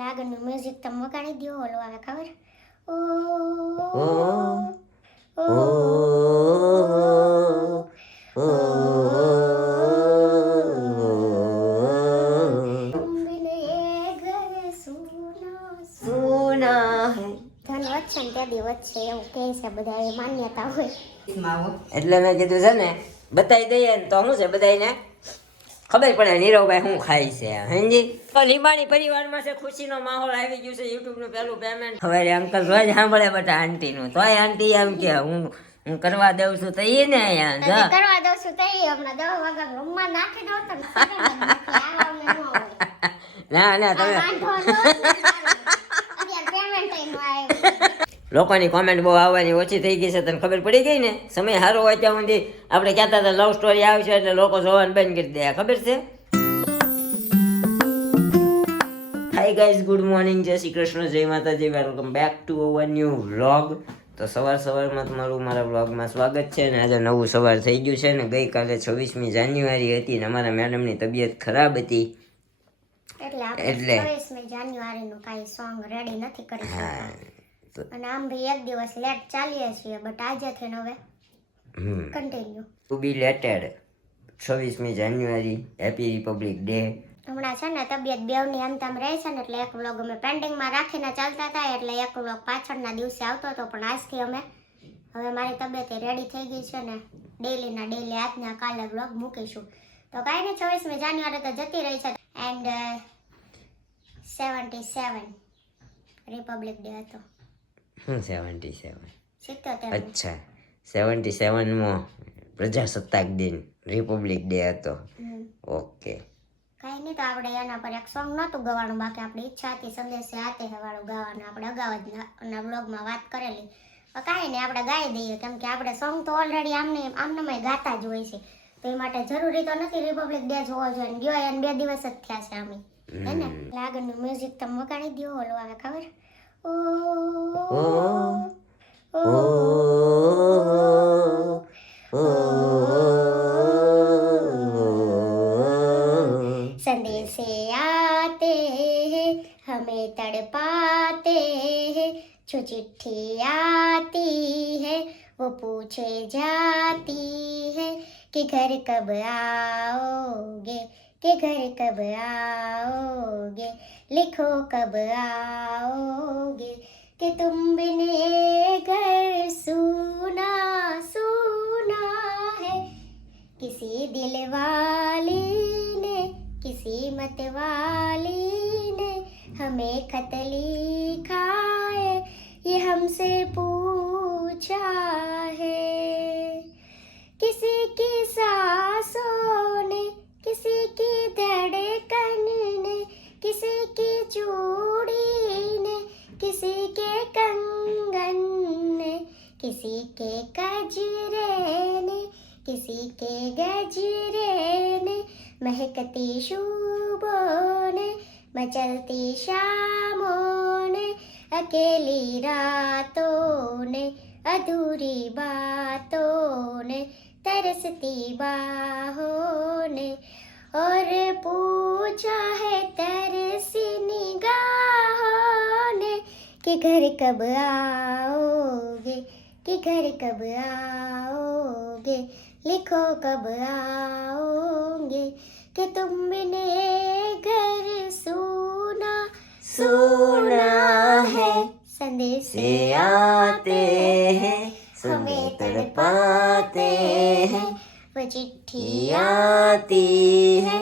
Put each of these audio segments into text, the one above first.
આગળનું મ્યુઝિક તમે વગાડી દો. ઓલો આવે ખબર? ઓ ઓ ઓ ઓ ઓ तुम बिन ये घर सूना સુના હે. ધન વધશે ને તે દી વધશે એવું કહે છે બધા, એ માન્યતા હોય. એટલે મેં કીધું છે ને બતાવી દઈએ ને તો શું છે બધાને ખબર પડે નીરવભાઈ શું ખાય છે. હેંજી તો લીંબાણી પરિવારમાં છે ખુશીનો માહોલ આવી ગયું છે. યુટ્યુબ નું પેલું પેમેન્ટ હવે અંકલ રોજ સાંભળે બધા આંટી નું, તોય આંટી એમ કે હું કરવા દઉં છું તો એ ને અહીંયા તમે કરવા દઉં છું તો એ હમણાં 10 વાગ્યા રૂમમાં નાખી દો તો ના ના તમે વાંધો ન અત્યારે પેમેન્ટ નો આવ્યો. લોકોની કોમેન્ટ બહુ આવવાની ઓછી થઈ ગઈ છે, તને ખબર પડી ગઈ ને. સમય સારો હોય ત્યાં સુધી આપણે કહેતા હતા લવ સ્ટોરી આવશે એટલે લોકો જોવાનું બંધ કરી દે, ખબર છે. હાય ગાઈઝ, ગુડ મોર્નિંગ, જય શ્રી કૃષ્ણ, જય માતાજી, welcome back to our new vlog. તો સવારમાં તમારું મારા વ્લોગમાં સ્વાગત છે. ને આજે નવું સવાર થઈ ગયું છે ને ગઈકાલે 26મી જાન્યુઆરી હતી ને અમારા મેડમની તબિયત ખરાબ હતી એટલે આપણે 26મી જાન્યુઆરીનું કાંઈ સોંગ રેડી નથી કરી શકતા. અને આમ ભી એક દિવસ લેટ ચાલીએ છીએ, બટ આજે થઈને હવે કન્ટિન્યુ ટુ બી લેટેડ 26મી જાન્યુઆરી, હેપી રિપબ્લિક ડે. હમણાં છે ને તબિયત બેવની અંતમ રહે છે ને એટલે એક વ્લોગ અમે પેન્ડિંગમાં રાખીને ચાલતા હતા, એટલે એક વ્લોગ પાછળના દિવસે આવતો હતો. પણ આજથી અમે હવે મારી તબિયત રેડી થઈ ગઈ છે ને ડેલીના ડેલી આજના કાલે વ્લોગ મૂકીશું. તો કાંઈ નહીં, 26મી જાન્યુઆરી તો જતી રહી છે એન્ડ 77 રિપબ્લિક ડે હતો. 77 77 અચ્છા, 77મો પ્રજાસત્તાક દિન રિપબ્લિક ડે હતો. ઓકે, કાંઈ નહીં, તો આપણે એના પર એક સોંગ નહોતું ગવાનું, બાકી આપણી ઈચ્છા હતી સંદેશે આતે હે વાળું ગાવાનું. આપણે અગાઉ જ વ્લોગમાં વાત કરેલી. કાંઈ નહીં, આપણે ગાઈ દઈએ, કેમ કે આપણે સોંગ તો ઓલરેડી આમનામાં ગાતા જ હોય છે. તો એ માટે જરૂરી તો નથી રિપબ્લિક ડે જ હોવો જોઈએ. ગયો એને 2 દિવસ જ થયા છે આમે, હે ને. આગળનું મ્યુઝિક તમે વગાડી દો. ઓલો આવે ખબર? ઓ ઓ ઓ ઓ संदेशे आते हैं हमें तड़पाते हैं, जो चिट्ठी आती है वो पूछे जाती है कि घर कब आओगे, कि घर कब आओगे, लिखो कब आओगे, कि तुम बिन ये घर सूना सूना है, किसी दिल वाली ने किसी मत वाली ने हमें खत लिखा है, ये हमसे पूछा है, किसी की सांसों ने किसी की धड़कन ने किसी की चूड़ी ने किसी के कंगन ने किसी के गजरे ने किसी के गजरे ने महकती शुभों ने मचलती शामों ने अकेली रातों ने अधूरी बातों ने तरसती बाहों ने और पूछा है तरसी निगाहों ने कि घर कब आओगे, कि घर कब आओगे, लिखो कब आओगे, कि तुम बिन ये घर सूना सूना है, संदेशे आते हैं हमें तड़पाते हैं, वो चिट्ठी आती है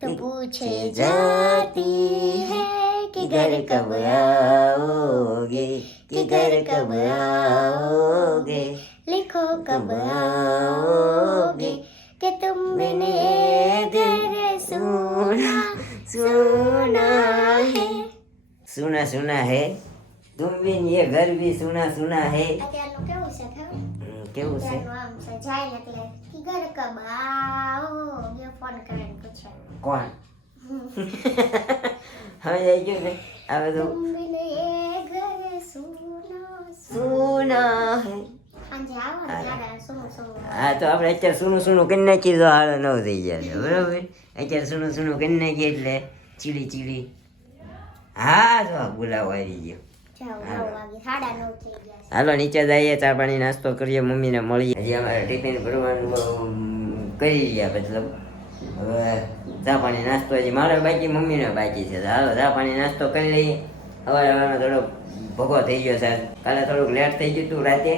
तो पूछे जाती है कि घर कब आओगे, कि घर कब आओगे, लिखो कब आओगे, कि तुम बिन ये घर सूना सूना है. सुना सुना है, तुम बिन ये घर भी सुना सुना है. અત્યારનું કેવું છે ખબર? કેવું છે? અત્યારનું આમ છે જાય એટલે કે ઘર કબ आओगे ફોન કરીને પૂછે કોણ? હવે જઈ ગયું ને આ બધું तुम बिन ये घर सूना સુના હે. સાંજે આવો ને ત્યારે સુનું સુનું હા તો આપણે અત્યારે સુનું સુનું કરી નાખીએ તો હાલ 9 થઈ જાય છે, બરાબર. અત્યારે સુનું સુનું કરી નાખીએ એટલે ચીડી ચીડી હા જો બોલાવો આવી ગયો. જાઓ 9 વાગે 9:30 થઈ ગયા છે. હાલો નીચે જઈએ, ચા પાણી નાસ્તો કરીએ, મમ્મીને મળીએ. હજી અમારે ટિફિન ભરવાનું કરી ગયા, મતલબ હવે ચા પાણી નાસ્તો હજી મારે બાકી, મમ્મીને બાકી છે. હાલો ચા પાણી નાસ્તો કરી લઈએ. સવારમાં થોડોક ભગો થઈ ગયો સાહેબ, કાલે થોડુંક લેટ થઈ ગયું હતું રાતે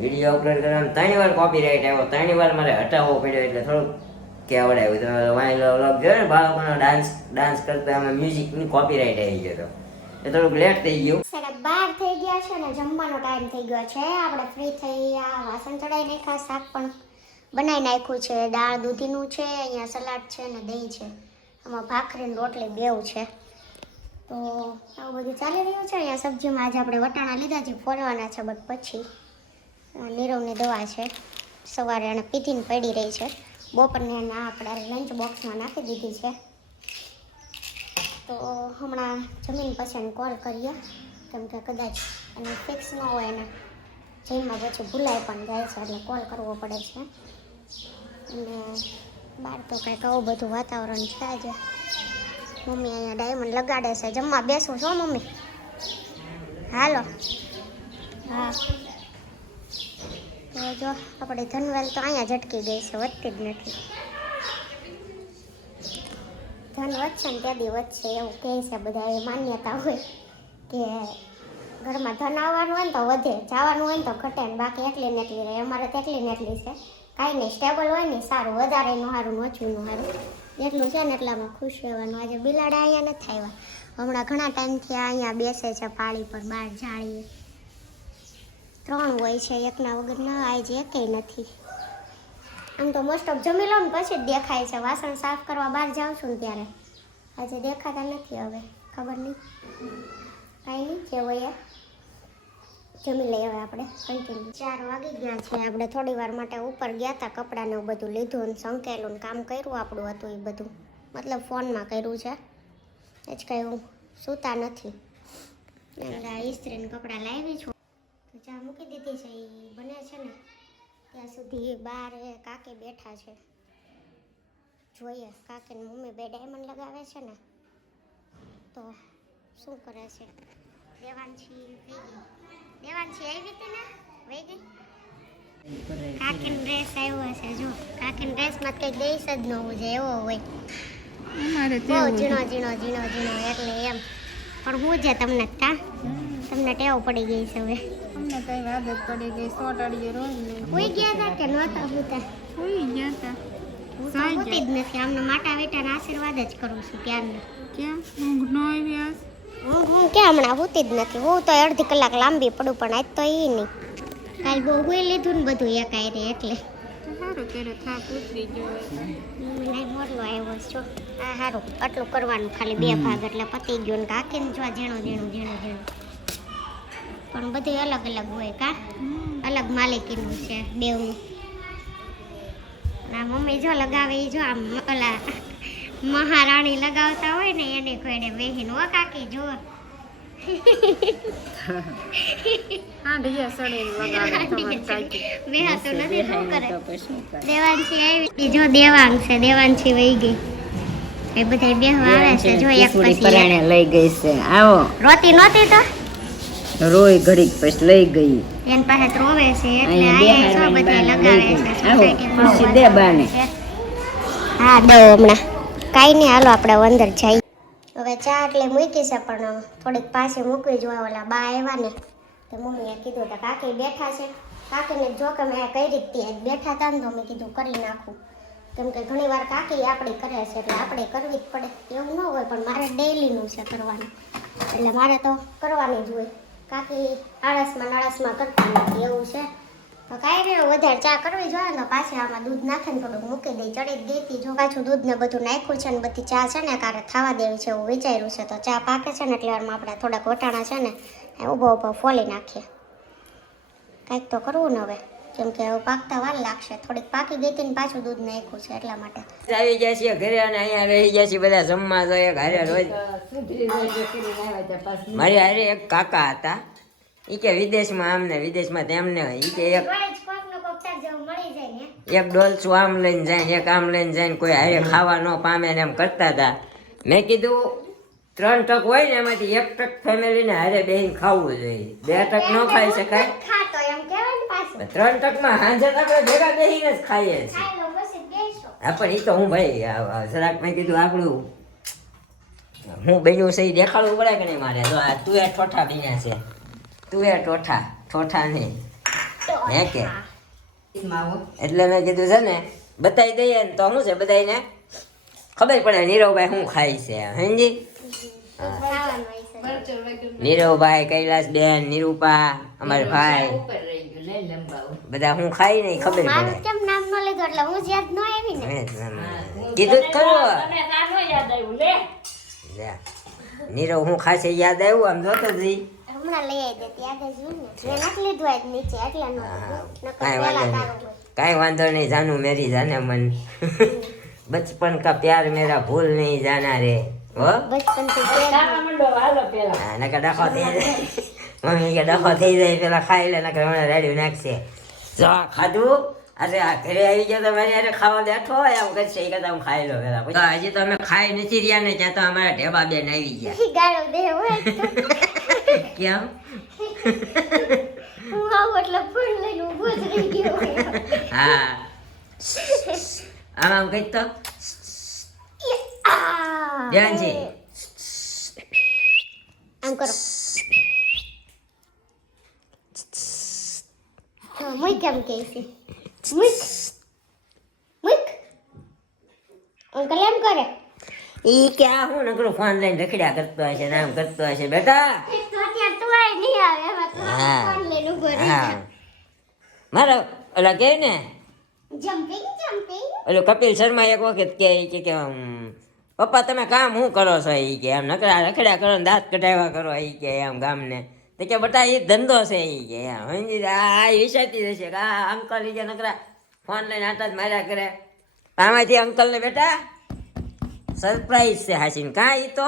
વિડીયો અપલોડ કરવામાં. 3 વાર કોપીરાઇટ આવ્યો, 3 વાર મારે હટાવવો પડ્યો, એટલે થોડુંક કેવડાવ્યું. તમે વાંચલો વ્લોગ જોયો ને બાળકોનો ડાન્સ કરતા આમાં મ્યુઝિકની કોપીરાઇટ આવી ગયો હતો, એ થોડુંક લેટ થઈ ગયું. 12 થઈ ગયા છે ને જમવાનો ટાઈમ થઈ ગયો છે. આપણે ફ્રી થઈ આ વાસણ ચડાવી નાખ્યા, શાક પણ બનાવી નાખ્યું છે, દાળ દૂધીનું છે, અહીંયા સલાડ છે ને દહીં છે, આમાં ભાખરી ને રોટલી બેવ છે. તો આવું બધું ચાલી રહ્યું છે. અહીંયા સબ્જીમાં આજે આપણે વટાણા લીધા છે, ફોલવાના છે, બટ પછી નીરવની દવા છે, સવારે એને પીધીને પડી રહી છે, બપોરને ના આપણે લંચ બોક્સમાં નાખી દીધી છે. તો હમણાં જમીન પછી એને કોલ કરીએ, કેમ કે કદાચ એને ફિક્સ ન હોય ને જઈમાં પછી ભૂલાઈ પણ જાય છે, એટલે કોલ કરવો પડે છે. અને બહાર તો કંઈક આવું બધું વાતાવરણ છે આજે. મમ્મી અહીંયા ડાયમંડ લગાડે છે. જમવા બેસું છો મમ્મી? હાલો. હા તો જો આપણે ધનવેલ તો અહીંયા ઝટકી ગઈ છે, વધતી જ નથી. ધન વધશે ને ત્યાંથી વધશે એવું કહે છે બધા, એ માન્યતા હોય કે ઘરમાં ધન આવવાનું હોય ને તો વધે, જવાનું હોય ને તો ઘટે ને બાકી એટલી ને એટલી રહે. અમારે તો એટલી ને એટલી છે, કાંઈ નહીં, સ્ટેબલ હોય ને સારું, વધારે નું સારું ને ઓછું સારું, એટલું છે ને એટલામાં ખુશ રહેવાનું. આજે બિલાડા અહીંયા નથી આવ્યા, હમણાં ઘણા ટાઈમથી અહીંયા બેસે છે પાળી પર, બહાર જાળીએ 3 હોય છે, એકના વગર ના આજે એકેય નથી. આમ તો મોસ્ટ ઓફ જમી લો ને પછી જ દેખાય છે, વાસણ સાફ કરવા બહાર જાઉં છું ને ત્યારે. આજે દેખાતા નથી, હવે ખબર નહીં, કાંઈ નહીં, જે હોય જમી લઈએ હવે આપણે કન્ટિન્યુ. 4 વાગી ગયા છે. આપણે થોડી વાર માટે ઉપર ગયા હતા, કપડાને એવું બધું લીધું ને સંકેલું ને કામ કર્યું આપણું હતું એ બધું, મતલબ ફોનમાં કર્યું છે, એ જ કંઈ હું સૂતા નથી. એટલે ઇસ્ત્રીને કપડાં લાવી છું, ચા મૂકી દીધી છે, એ બને છે ને ત્યાં સુધી બહાર કાકી બેઠા છે. જોઈએ કાકીને મમ્મી બે ડાયમંડ લગાવે છે ને, તો શું કરે છે. દેવાંશી આવી હતી ને, વહી ગઈ. કાકીનો ડ્રેસ આવ્યો છે, જો કાકીનો ડ્રેસમાં કંઈક દેશ જ ન હોવું જોઈએ, એવો હોય બહુ ઝીણો એટલે એમ. પણ હું છે તમને તમને ટેવ પડી ગઈ છે હવે. અમને કઈ આદત પડી ગઈ, 100 અડીએ રોજ કોઈ ગયા હતા કે નહોતા હુતા? હોઈ ગયા હતા. હું તો હોતી જ નથી, આમને માટા વેટાના આશીર્વાદ જ કરું છું ત્યારના. ક્યાં ઊંઘ ન આવી આજ? હું ક્યાં હમણાં હોતી જ નથી, હું તો અડધી કલાક લાંબી પડું, પણ આજ તો એ નહીં. કાલ બહુ હોઈ લીધું ને બધું એકાયરે, એટલે સારું કર્યું, થાક ઉતરી ગયો. નહીં મોરલો આવ્યો છો. હા સારું, આટલું કરવાનું ખાલી 2 ભાગ એટલે પતી ગયું. ને કાકીને જો ઝીણું પણ બધું અલગ અલગ હોય, કા અલગ માલિકીનું છે બેવનું. ના મમ્મી જો લગાવે એ જો આમ ઓલા મહારાણી લગાવતા હોય ને એને કોઈને બેહીને, ઓ કાકી જો હા ઢીયા સડીને લગાડે તમારે કાકી. બેહા તો નથી, શું કરે. દેવાંશી આવી, જો દેવાંગ છે, દેવાંશી વહી ગઈ. એ બધા બેહવા આવે છે, જો એક પછી પરાણે લઈ ગઈ છે. આવો રોતી નહોતી તો રોય ઘડીક પછી લઈ ગઈ. એન પાસે તો રોવે છે, એટલે અહીંયા આ જો બધા લગાવે છે. આવો ખુરશી દે બાને. હા દો હમણાં, કાંઈ નહીં, હાલો આપણે અંદર જઈએ. હવે ચા એટલે મૂકી છે, પણ થોડીક પાછી મૂકવી જોઈએ. ઓલા બા આવ્યા ને તો મમ્મીએ કીધું કે કાકી બેઠા છે, કાકીને જો કે મેં કરી હતી બેઠા હતા ને તો મેં કીધું કરી નાખું, કેમ કે ઘણી વાર કાકી આપણી કરે છે એટલે આપણે કરવી જ પડે, એવું ન હોય. પણ મારે ડેઈલીનું છે કરવાનું, એટલે મારે તો કરવાની જ હોય. કાકી આળસમાં કરતા નથી, એવું છે. તો કાંઈ નહીં, વધારે ચા કરવી જોઈએ ને તો પાછી આમાં દૂધ નાખીને થોડુંક મૂકી દઈ, ચડી જ ગઈ જો પાછું દૂધ ને બધું નાખ્યું છે ને બધી ચા છે ને કારે થવા દેવી છે એવું વિચાર્યું છે. તો ચા પાકે છે ને એટલે વારમાં આપણે થોડાક વટાણા છે ને ઊભા ફોલી નાખીએ. કાંઈક તો કરવું ને હવે, કેમ કે હવે પાકતા વાર લાગશે. થોડીક પાકી ગઈ હતી ને પાછું દૂધ નાખ્યું છે એટલા માટે. આવી ગયા છીએ ઘરે અને અહીંયા રહી ગયા છીએ બધા જમવા જોઈએ ઘરે રોજ. મારી હારે એક કાકા હતા, એ કે વિદેશમાં આમ ને વિદેશમાં તેમને, એ કે એક ડોલસું આમ લઈને જાય, એક આમ લઈને જાય, કોઈ હારે ખાવા ન પામે ને એમ કરતા હતા. મેં કીધું 3 ટક હોય ને એમાંથી 1 ટક ફેમિલીને હારે બેહીને ખાવું જોઈએ. 2 ટક ન ખાઈ શકાય. ખાતો એમ કહેવાય ને પાછું. 3 ટકમાં હાંજે તો આપણે ભેગા બેહીને જ ખાઈએ છીએ. ખાઈ લો પછી બેસો. હા પણ એ તો હું ભાઈ જરાક મેં કીધું આપણું હું બન્યું છે એ દેખાડવું પડે કે નહીં મારે. જો આ તું એ ઠોઠા બન્યા છે. તું એ ઠોઠા નહીં હે કે એટલે મેં કીધું છે ને બતાવી દઈએ ને તો શું છે બધાને ખબર પડે નીરવભાઈ શું ખાય છે હેંજી. ખાવાનું હોય છે. નીરવભાઈ, કૈલાસબેન, નિરૂપા, અમારા ભાઈ બધા હું ખાઈ નહીં ખબર મારું પડે. કેમ નામ ન લીધું એટલે હું જ યાદ ન આવી ને. કીધું જ ખરું. લે, નીરવ હું ખાશે યાદ આવ્યું આમ જોતો જઈ. હમણાં લઈ આવી દેતી યાદ જ હોય ને. મેં નથી લીધું આજ નીચે એટલે ન લીધું. નકર કાંઈ પહેલા વાંધો તારું નહીં, હોય. કાંઈ વાંધો નહીં. જાનું મેરી જાને મન બચપન કા પ્યાર મેરા ભૂલ નહીં જાના રે. હો બચપનથી પ્રેમ. હા, નકર ડખો થઈ જાય. મમ્મી કે ડખો થઈ જાય પેલા ખાઈ લે નકર હમણાં રેડી નાખશે. જો આ ખાધું અરે આ ઘરે આવી ગયા તો મારી હારે ખાવા બેઠો હોય એમ કરશે એ કરતા હું ખાઈ લો પેલા. પછી હજી તો અમે ખાઈ નથી રહ્યા ને ત્યાં તો અમારા ઢેબા બેન આવી ગયા. ગાળો દે હોય કેમ? હું આવું એટલે ફૂલ લઈને ઊભો જ રહી ગયો હોય. હા આમ કઈ તો આ. ધ્યાન છે. આમ કરો. હા, મુઈ કેમ કહે છે? મુઈક. મુઈક. અંકલ એમ કરે. ઈ કે આ હું નકરો ફોન લઈને રખડ્યા કરતો હશે ને આમ કરતો હશે બેટા. એક તો અત્યારે તોય નહીં આવે એમાં તો હા. ફોન લઈને ઊભો રહી હા જાય. મારા ઓલા કે ને જમ્પિંગ જમ્પિંગ. ઓલો કપિલ શર્મા એક વખત કે પપ્પા તમે કામ શું કરો છો એ કે એમ નકરા રખડ્યા કરો ને દાંત કઢાવ્યા કરો એ કે એમ ગામને તો કે બટા એ ધંધો છે એ કે એમ સમજી આ વિચારતી રહેશે કે આ અંકલ એ કે નકરા ફોન લઈને આટા જ માર્યા કરે. આમાંથી અંકલને બેટા સરપ્રાઈઝ છે હાસીન કાં એ તો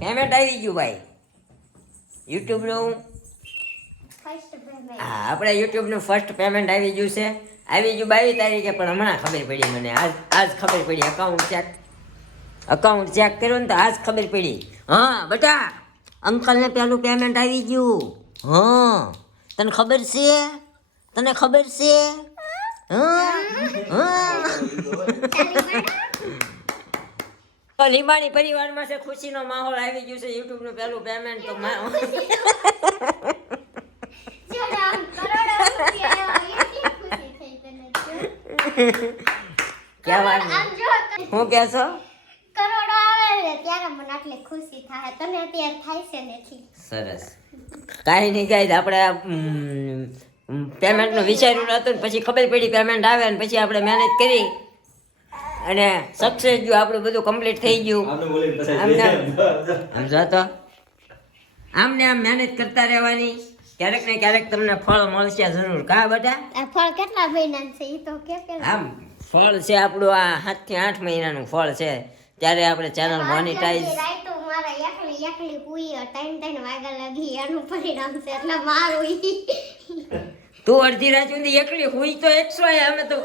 પેમેન્ટ આવી ગયું ભાઈ યુટ્યુબનું. First payment. હા આપણે યુટ્યુબનું ફર્સ્ટ પેમેન્ટ આવી ગયું છે. આવી ગયું 22 તારીખે પણ હમણાં ખબર પડી મને આજ ખબર પડી. અકાઉન્ટ ચેક કર્યું ને તો આજ ખબર પડી. હા બેટા અંકલને પેલું પેમેન્ટ આવી ગયું. હા તને ખબર છે? તને ખબર છે? હા હા તો લીંબાણી પરિવારમાં છે ખુશીનો માહોલ આવી ગયું છે. યુટ્યુબનું પેલું પેમેન્ટ તો જરા આમ કરોડો રૂપિયા આવ્યા, એટલી ખુશી થઈ તને જો. કહેવાનું આમ જો હું કહેશો? કરોડો આવે ને ત્યારે મને આટલી ખુશી થાય. તને અત્યારે થાય છે નથી. સરસ. કાંઈ નહીં કાંઈ આપણે પેમેન્ટનું વિચાર્યું નહોતું ને પછી ખબર પડી પેમેન્ટ આવે ને પછી આપણે મહેનત કરી અને સક્સેસ ગયું આપણું બધું કમ્પ્લીટ થઈ ગયું. આમ જો તો આમને આમ મહેનત કરતા રહેવાની. ક્યારેક ને ક્યારેક તમને ફળ મળશે જરૂર. કા બેટા? આ ફળ કેટલા મહિના છે એ તો કે પેલા. આમ ફળ છે આપણું આ 7 થી 8 મહિનાનું ફળ છે. ત્યારે આપણે ચેનલ મોનેટાઈઝ રાઈતો મારા એકલી હુઈ 3 વાગ્યા લગી એનું પરિણામ છે એટલે મારું ઈ. તું અડધી રાત સુધી એકલી હુઈ તો 100 અમે તો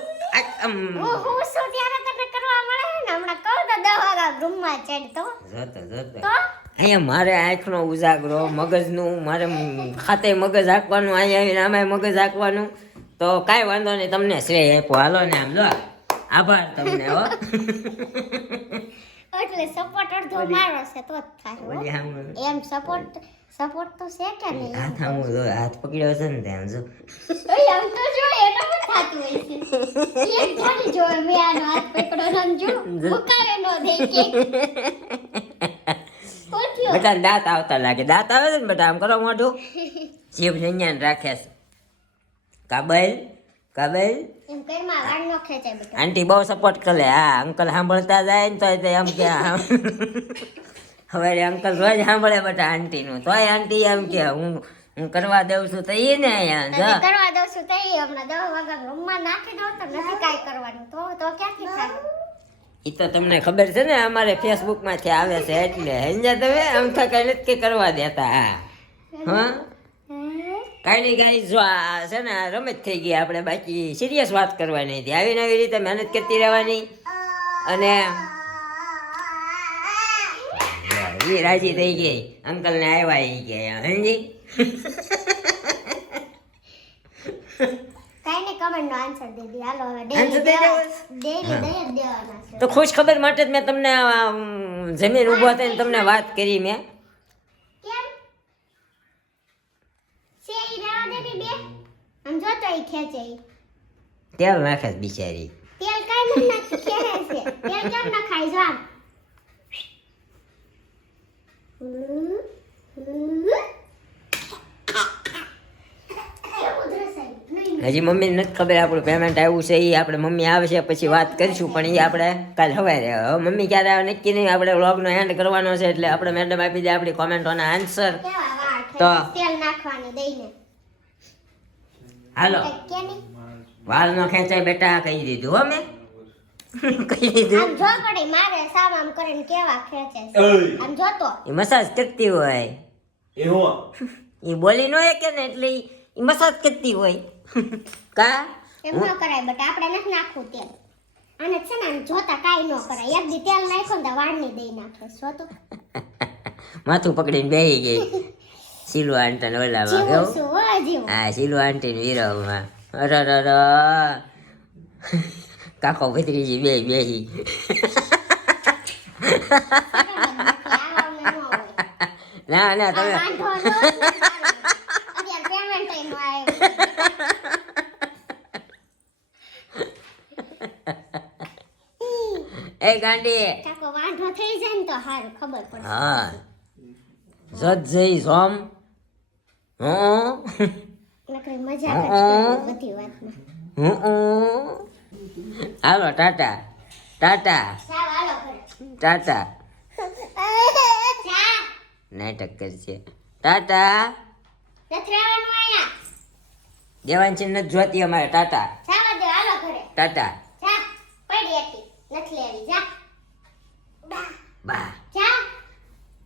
આમ હું શું ત્યારે તને કરવા મળે ને હમણાં કહું તો 10 વાગ્યા રૂમમાં ચડતો જોતો તો અહીંયા મારે આંખનો ઉજાગરો મગજનું મારે ખાતે મગજ હાંકવાનું અહીંયા આવીને આમાં મગજ હાંકવાનું તો કાંઈ વાંધો નહીં તમને શ્રેય આપ્યો હાલો ને આમ જો આભાર તમને હો. એટલે સપોર્ટ અડધો મારો છે તો જ થાય હો. ઓલી આમ એમ સપોર્ટ તો છે કે નહીં હાથ આમ જો હાથ પકડ્યો છે ને ત્યાં જો ઓય આમ તો જો એનો પણ થાતું હોય છે એક થોડી જો મેં આનો હાથ પકડ્યો ને જો મુકાવે નો દે કે કોઠ્યો બેટા દાંત આવતા લાગે. દાંત આવે છે ને બેટા આમ કરો મોઢું જીભ જન્યાન રાખે છે. કાબલ એમ કરમાં વાળ નો ખેંચાય બેટા. આંટી બહુ સપોર્ટ કરે. હા અંકલ સાંભળતા જાય ને તોય તે એમ કે હવે અંકલ રોજ સાંભળે બેટા આંટીનું તોય આંટી એમ કે હું કરવા દઉં છું તો એ ને અહીંયા તને કરવા દઉં છું તો ઈ હમણાં 10 વાગ્યા રૂમમાં નાખી દો તો નથી કાંઈ કરવાનું તો ક્યાંથી થાય. એ તો તમને ખબર છે ને અમારે ફેસબુક માંથી આવે છે એટલે સમજ્યા તમે આમ તો કઈ નથી કરવા દેતા. હા કાંઈ નહીં કાંઈ જો આ છે ને આ રમત થઈ ગઈ. આપણે બાકી સિરિયસ વાત કરવાની હતી. આવી નવી રીતે મહેનત કરતી રહેવાની અને એ રાજી થઈ ગઈ અંકલ ને આવ્યા ઈ કે સમજી કાઈ ને કમેન્ટ નો આન્સર દે દી હાલો હવે Answer દઈ દેવો? ડેલી દઈ જ દેવાના છે તો ખુશ ખબર માટે જ મેં તમને જમીન ઊભો થઈને તમને વાત કરી મેં કેમ સે ઈ રેવા દે બી બે આમ જો તો ઈ ખેંચે ઈ. તેલ નાખે છે બિચારી તેલ કાઈ નથી ખેંચે છે તેલ કેમ ના ખાઈ જો આમ હજી મમ્મીને નથી ખબર આપણું પેમેન્ટ આવ્યું છે એ આપણે મમ્મી આવશે પછી વાત કરીશું પણ એ આપણે કાલ સવારે હવે મમ્મી ક્યારે આવે નક્કી નહીં આપણે વ્લોગનો એન્ડ કરવાનો છે એટલે આપણે મેડમ આપી દે આપણી કોમેન્ટોના આન્સર કેવા વાળ તો. ખેંચે, તેલ નાખવાની દઈને હાલો કે નહીં વાલ નો ખેંચાય બેટા કહી દીધું હો મેં કહી દીધું આમ જો પડી મારે સામ આમ કરીને કેવા ખેંચે છે આમ જોતો એ મસાજ કરતી હોય એ બોલી ન કે ને એટલે એ મસાજ કરતી હોય કા એમ ન કરાય બટ આપણે નથી નાખવું તેલ અને છે ને આમ જોતા કાઈ ન કરાય એક દી તેલ નાખ્યો ને તો વાળની દઈ નાખે જોતો માથું પકડીને બેહી ગઈ સિલુ આંટી ઓલામાં જીવું કેવું છું હો જીવું હા સિલુ આંટી વીરવમાં અરે કાકો ભત્રીજી બે બેહી ના ના તમે એ ગાંડી વાંઢો થઈ જાય ને તો સારું ખબર પડે હા જત જઈ સોમ હું નકરી મજા કરતી બધી વાતમાં હાલો ટાટા ટાટા સાવ હાલો ઘરે ટાટા જા નાટક કરશે ટાટા નથી રહેવાનું અહીંયા દેવાંશી નથી જોતી અમારે ટાટા જાવા દે હાલો ઘરે ટાટા જા પડી હતી નથી લેવી જા બા બા જા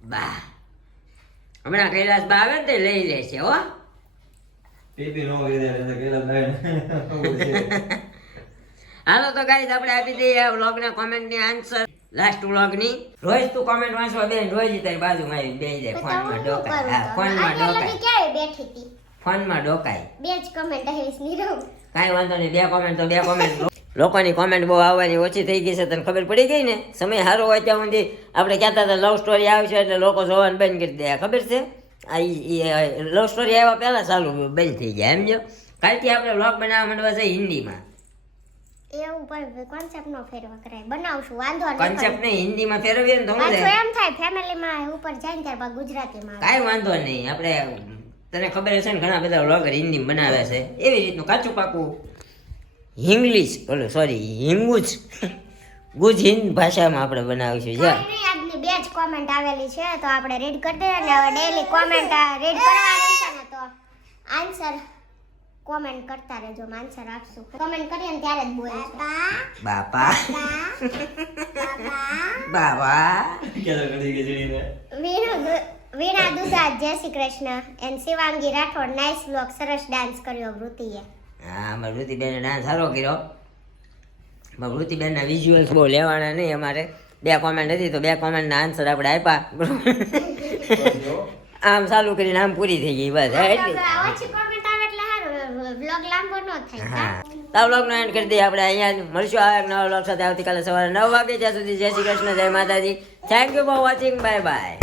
બા હમણાં કૈલાસ બા આવે ને તે લઈ લેશે હો હાલો તો ગાઈસ આપણે આપી દઈએ વ્લોગના કોમેન્ટની આન્સર લાસ્ટ વ્લોગની રોજ તું કોમેન્ટ વાંચવા બેન રોજ તારી બાજુમાં આવી બેહી જાય ફોનમાં ડોકાય હા ફોનમાં ડોકાય ક્યારે બેઠી હતી ફોનમાં ડોકાય બે જ કમેન્ટ આવીશ નીરવ કાંઈ વાંધો નહીં બે કોમેન્ટ તો બે કોમેન્ટ લોકોની કોમેન્ટ બહુ આવવાની ઓછી થઈ ગઈ છે તને ખબર પડી ગઈ ને સમય સારો હોય ત્યાં સુધી આપણે કહેતા હતા લવ સ્ટોરી આવશે એટલે લોકો જોવાનું બંધ કરી દે ખબર છે આ લવ સ્ટોરી આવ્યા પહેલાં ચાલુ બંધ થઈ ગયા સમજો કાલથી આપણે વ્લોગ બનાવવા માંડવા છે હિન્દીમાં એવું પણ કોન્સેપ્ટ નો ફેરવા કરાય બનાવશું વાંધો નહીં કોન્સેપ્ટ નહીં હિન્દીમાં ફેરવીએ ને તો શું પાછું થાય એમ થાય ફેમિલીમાં ઉપર જાય ને ત્યારબાદ ગુજરાતીમાં આવે. કાંઈ વાંધો નહીં આપણે તને ખબર હશે ને ઘણા બધા વ્લોગર હિન્દી બનાવે છે એવી રીતનું કાચું પાકું ઇંગ્લિશ ઓલો સોરી હિંગુજ ગુજ હિન્દ ભાષામાં આપણે બનાવીશું જા કાંઈ નહીં, આજની બે જ કોમેન્ટ આવેલી છે તો આપણે રીડ કરી દઈએ અને હવે ડેઈલી કોમેન્ટ રીડ કરવાની છે ને તો આન્સર કોમેન્ટ કરતા રહેજો આન્સર આપશું કોમેન્ટ કરીએ ને ત્યારે જ બોલશું બાપા બાબા વીણા દુસાદ જય Shri Krishna and Shivangi Rathod nice blog સરસ ડાન્સ કર્યો વૃતિએ હા અમારે વૃતિબેને ડાન્સ સારો કર્યો વૃતિબેનના વિઝ્યુઅલ્સ બહુ લેવાના નહીં અમારે બે કોમેન્ટ હતી તો બે કોમેન્ટના આન્સર આપણે આપ્યા આમ ચાલુ કરીને આમ પૂરી થઈ ગઈ બસ હા એટલી ઓછી કોમેન્ટ આવે એટલે સારું બ્લોગ લાંબો ન થાય હા તો વ્લોગનો એન્ડ કરી દઈએ આપણે અહીંયા જ મળશું આ એક નવા વ્લોગ સાથે આવતીકાલે સવારે 9 વાગે ત્યાં સુધી જય શ્રી કૃષ્ણ જય માતાજી thank you for watching bye bye